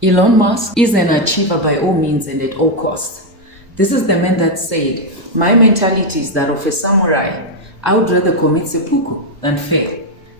Elon Musk is an achiever by all means and at all costs. This is the man that said, "My mentality is that of a samurai. I would rather commit seppuku than fail."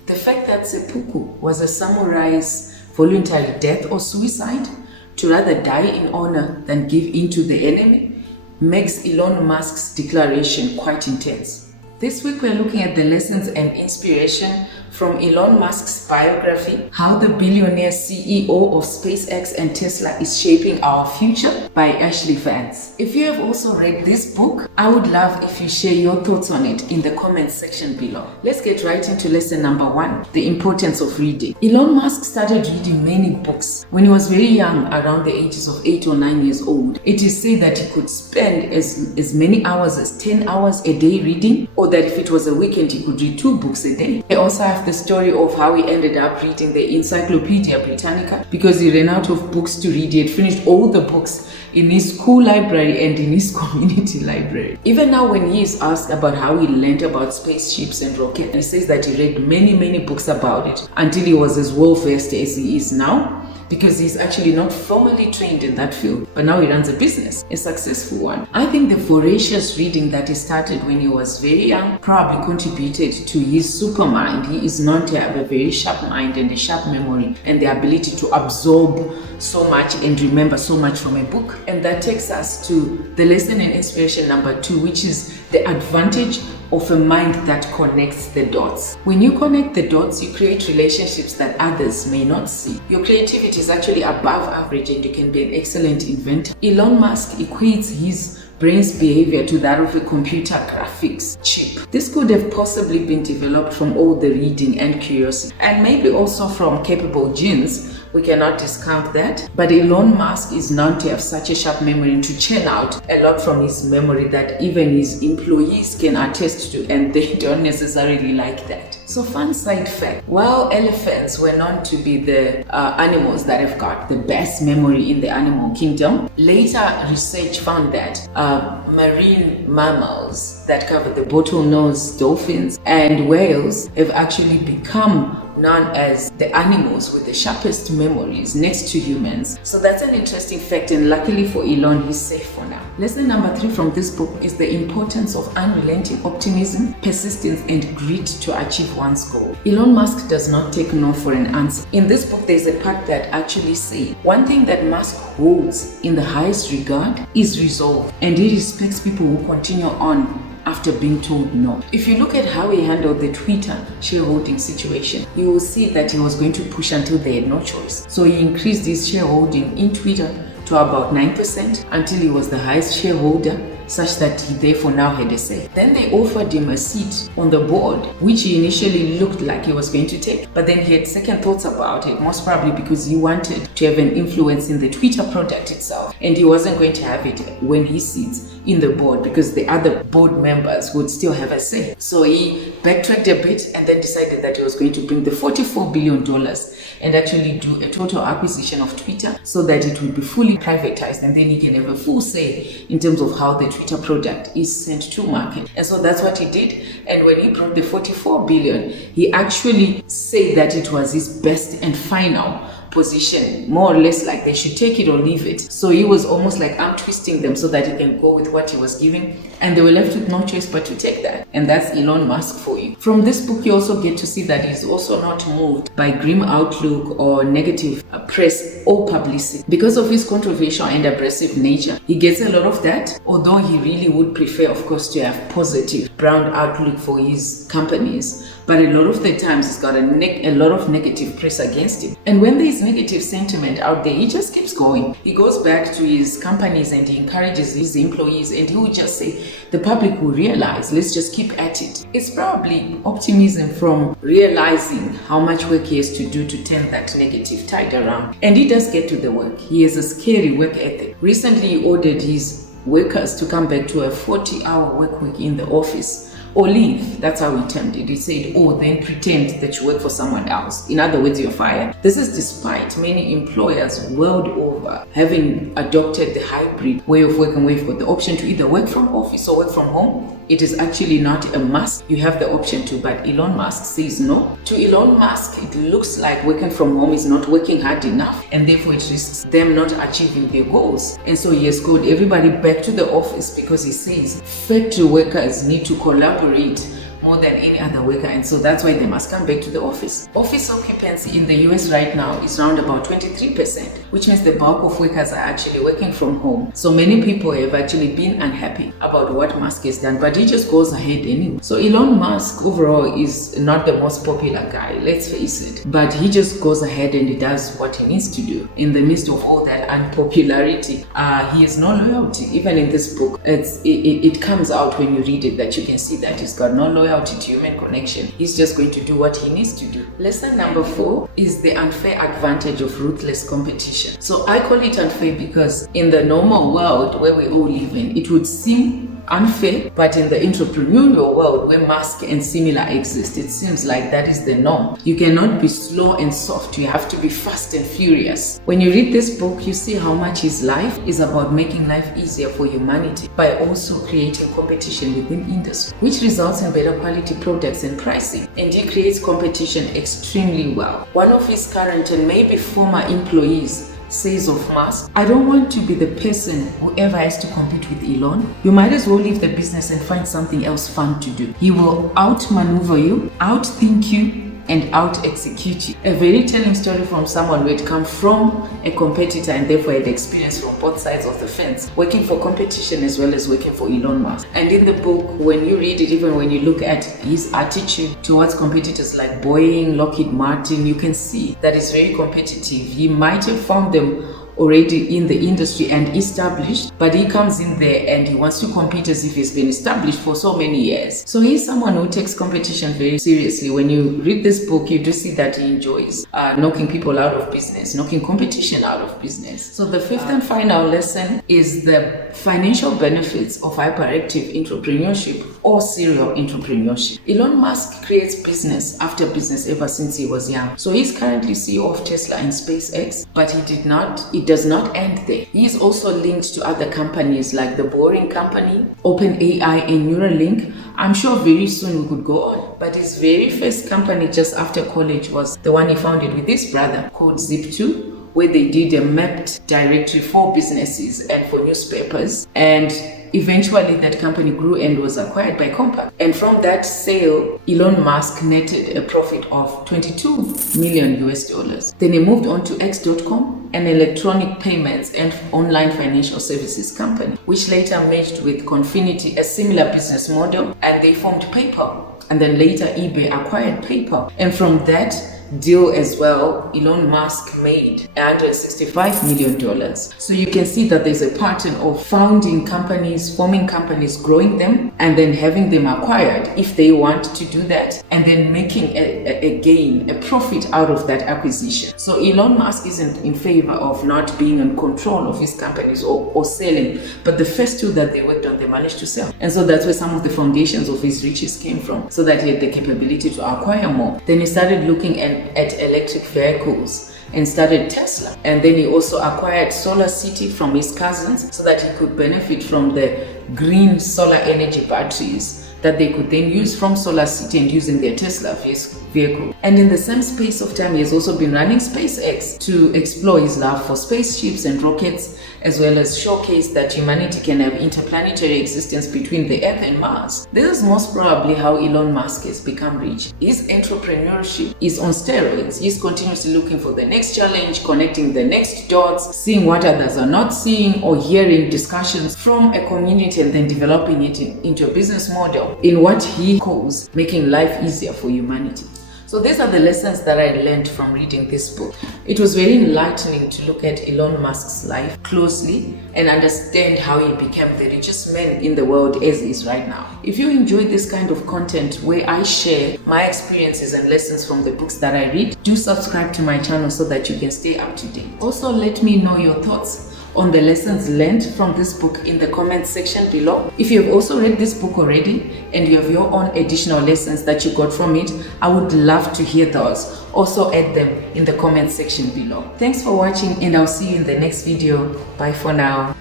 The fact that seppuku was a samurai's voluntary death or suicide, to rather die in honor than give in to the enemy, makes Elon Musk's declaration quite intense. This week we're looking at the lessons and inspiration from Elon Musk's biography, How the Billionaire CEO of SpaceX and Tesla is Shaping Our Future by Ashlee Vance. If you have also read this book, I would love if you share your thoughts on it in the comments section below. Let's get right into lesson number 1, the importance of reading. Elon Musk started reading many books when he was very young, around the ages of 8 or 9 years old. It is said that he could spend as many hours as 10 hours a day reading, or that if it was a weekend he could read 2 books a day. I also have the story of how he ended up reading the Encyclopedia Britannica because he ran out of books to read. He had finished all the books in his school library and in his community library. Even now, when he is asked about how he learned about spaceships and rockets, he says that he read many books about it until he was as well versed as he is now, because he's actually not formally trained in that field, but now he runs a business, a successful one. I think the voracious reading that he started when he was very young probably contributed to his super mind. He is known to have a very sharp mind and a sharp memory and the ability to absorb so much and remember so much from a book. And that takes us to the lesson and inspiration number 2, which is the advantage of a mind that connects the dots. When you connect the dots, you create relationships that others may not see. Your creativity is actually above average and you can be an excellent inventor. Elon Musk equates his brain's behavior to that of a computer graphics chip. This could have possibly been developed from all the reading and curiosity, and maybe also from capable genes. We cannot discount that, but Elon Musk is known to have such a sharp memory and to churn out a lot from his memory that even his employees can attest to, and they don't necessarily like that. So, fun side fact, while elephants were known to be the animals that have got the best memory in the animal kingdom, later research found that marine mammals that cover the bottlenose dolphins and whales have actually become known as the animals with the sharpest memories next to humans. So that's an interesting fact, and luckily for Elon, he's safe for now. Lesson number 3 from this book is the importance of unrelenting optimism, persistence, and grit to achieve one's goal. Elon Musk does not take no for an answer. In this book, there's a part that actually says one thing that Musk holds in the highest regard is resolve, and he respects people who continue on after being told no. If you look at how he handled the Twitter shareholding situation, you will see that he was going to push until they had no choice. So he increased his shareholding in Twitter to about 9% until he was the highest shareholder, such that he therefore now had a say. Then they offered him a seat on the board, which he initially looked like he was going to take, but then he had second thoughts about it, most probably because he wanted to have an influence in the Twitter product itself, and he wasn't going to have it when he sits in the board because the other board members would still have a say. So he backtracked a bit and then decided that he was going to bring the $44 billion and actually do a total acquisition of Twitter so that it would be fully privatized, and then he can have a full say in terms of how the Twitter product is sent to market. And so that's what he did. And when he brought the 44 billion, he actually said that it was his best and final position, more or less like they should take it or leave it. So he was almost like arm twisting them so that he can go with what he was giving, and they were left with no choice but to take that. And that's Elon Musk for you. From this book, you also get to see that he's also not moved by grim outlook or negative press or publicity. Because of his controversial and abrasive nature, he gets a lot of that, although he really would prefer, of course, to have positive brand outlook for his companies. But a lot of the times he's got a lot of negative press against him. And when there's negative sentiment out there, he just keeps going. He goes back to his companies and he encourages his employees, and he will just say, the public will realize, let's just keep at it. It's probably optimism from realizing how much work he has to do to turn that negative tide around. And he does get to the work. He has a scary work ethic. Recently, he ordered his workers to come back to a 40-hour work week in the office, or leave. That's how he termed it. He said, oh, then pretend that you work for someone else. In other words, you're fired. This is despite many employers world over having adopted the hybrid way of working, where you've got the option to either work from office or work from home. It is actually not a must. You have the option to, but Elon Musk says no. To Elon Musk, it looks like working from home is not working hard enough, and therefore it risks them not achieving their goals. And so he has called everybody back to the office because he says factory workers need to collaborate more than any other worker, and so that's why they must come back to the office. Office occupancy in the US right now is around about 23%, which means the bulk of workers are actually working from home. So many people have actually been unhappy about what Musk has done, but he just goes ahead anyway. So Elon Musk overall is not the most popular guy, let's face it, but he just goes ahead and he does what he needs to do. In the midst of all that unpopularity, he has no loyalty. Even in this book, it comes out when you read it that you can see that he's got no loyalty to human connection. He's just going to do what he needs to do. Lesson number 4 is the unfair advantage of ruthless competition. So I call it unfair because in the normal world where we all live in, it would seem unfair, but in the entrepreneurial world where Musk and similar exist, it seems like that is the norm. You cannot be slow and soft, you have to be fast and furious. When you read this book, you see how much his life is about making life easier for humanity by also creating competition within industry, which results in better quality products and pricing. And he creates competition extremely well. One of his current and maybe former employees says of Musk, I don't want to be the person who ever has to compete with Elon. You might as well leave the business and find something else fun to do. He will outmaneuver you, outthink you, and out-execute you. A very telling story from someone who had come from a competitor and therefore had experience from both sides of the fence, working for competition as well as working for Elon Musk. And in the book, when you read it, even when you look at his attitude towards competitors like Boeing, Lockheed Martin, you can see that he's very competitive. He might have found them already in the industry and established, but he comes in there and he wants to compete as if he's been established for so many years. So he's someone who takes competition very seriously. When you read this book, you do see that he enjoys knocking people out of business, knocking competition out of business. So the 5th and final lesson is the financial benefits of hyperactive entrepreneurship or serial entrepreneurship. Elon Musk creates business after business ever since he was young. So he's currently CEO of Tesla and SpaceX, but it does not end there. He is also linked to other companies like the Boring Company, OpenAI, and Neuralink. I'm sure very soon we could go on. But his very first company just after college was the one he founded with his brother called Zip2, where they did a mapped directory for businesses and for newspapers. And eventually that company grew and was acquired by Compaq. And from that sale, Elon Musk netted a profit of $22 million US. Then he moved on to X.com, an electronic payments and online financial services company, which later merged with Confinity, a similar business model, and they formed PayPal. And then later eBay acquired PayPal. And from that deal as well, Elon Musk made $165 million. So you can see that there's a pattern of founding companies, forming companies, growing them, and then having them acquired if they want to do that, and then making a gain, a profit out of that acquisition. So Elon Musk isn't in favor of not being in control of his companies or selling, but the first two that they worked on, they managed to sell. And so that's where some of the foundations of his riches came from, so that he had the capability to acquire more. Then he started looking at electric vehicles and started Tesla. And then he also acquired Solar City from his cousins so that he could benefit from the green solar energy batteries that they could then use from Solar City and use in their Tesla vehicle. And in the same space of time, he has also been running SpaceX to explore his love for spaceships and rockets, as well as showcase that humanity can have interplanetary existence between the Earth and Mars. This is most probably how Elon Musk has become rich. His entrepreneurship is on steroids. He's continuously looking for the next challenge, connecting the next dots, seeing what others are not seeing, or hearing discussions from a community and then developing it into a business model in what he calls making life easier for humanity. So these are the lessons that I learned from reading this book. It was very enlightening to look at Elon Musk's life closely and understand how he became the richest man in the world as he is right now. If you enjoy this kind of content where I share my experiences and lessons from the books that I read, do subscribe to my channel so that you can stay up to date. Also, let me know your thoughts on the lessons learned from this book in the comment section below. If you have also read this book already and you have your own additional lessons that you got from it, I would love to hear those. Also add them in the comment section below. Thanks for watching, and I'll see you in the next video. Bye for now.